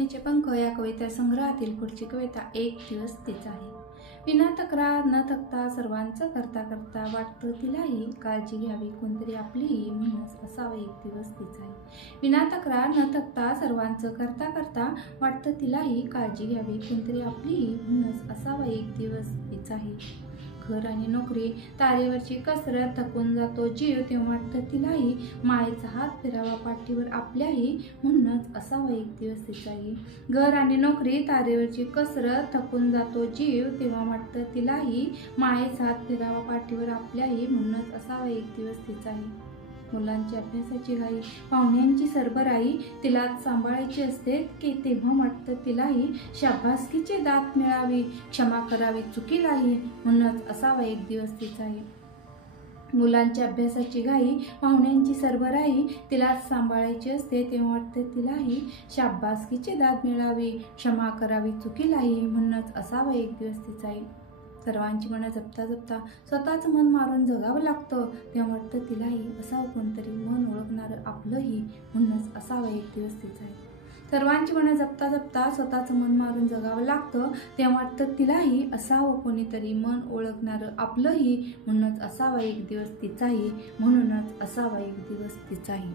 सपनेचे पंख या कविता संग्रहातील पुढची कविता एक दिवस तिचाही। विना तक्रार न थकता सर्वांचं करता करता वाटतं तिलाही काळजी घ्यावी कोणतरी आपलीही म्हणूनच असावं एक दिवस तिचाही। विना तक्रार न थकता सर्वांचं करता करता वाटतं तिलाही काळजी घ्यावी कोणतरी आपलीही म्हणूनच असावं एक दिवस तिचाही। घर आणि नोकरी तारेवरची कसरत थकून जातो जीव तेव्हा वाटतं तिलाही मायेचा हात फिरावा पाठीवर आपल्याही म्हणूनच असावा एक दिवस तिचाही। घर आणि नोकरी तारेवरची कसरत थकून जातो जीव तेव्हा वाटतं तिलाही मायेचा हात फिरावा पाठीवर आपल्याही म्हणूनच असावा एक दिवस तिचाही। मुलांची अभ्यासाची घाई पाहुण्यांची सरबराई तिलाच सांभाळायची असते की तेव्हा वाटतं तिलाही शाबासकीची दात मिळावी क्षमा करावी चुकीलाही म्हणूनच असावा एक दिवस तिचाही। मुलांच्या अभ्यासाची घाई पाहुण्यांची सरबराई तिलाच सांभाळायची असते तेव्हा वाटतं तिलाही शाबासकीची दात मिळावी क्षमा करावी चुकीलाही म्हणूनच असावा एक दिवस तिचाही। सर्वांची मनं जपता जपता स्वतःच मन मारून जगावं लागतं तेव्हा वाटतं तिलाही असावं कोणतरी मन ओळखणारं आपलंही म्हणूनच असावं एक दिवस तिचाही। सर्वांची मनं जपता जपता स्वतःच मन मारून जगावं लागतं तेव्हा वाटतं तिलाही असावं कोणीतरी मन ओळखणारं आपलंही म्हणूनच असावं एक दिवस तिचाही म्हणूनच असावा एक दिवस तिचाही।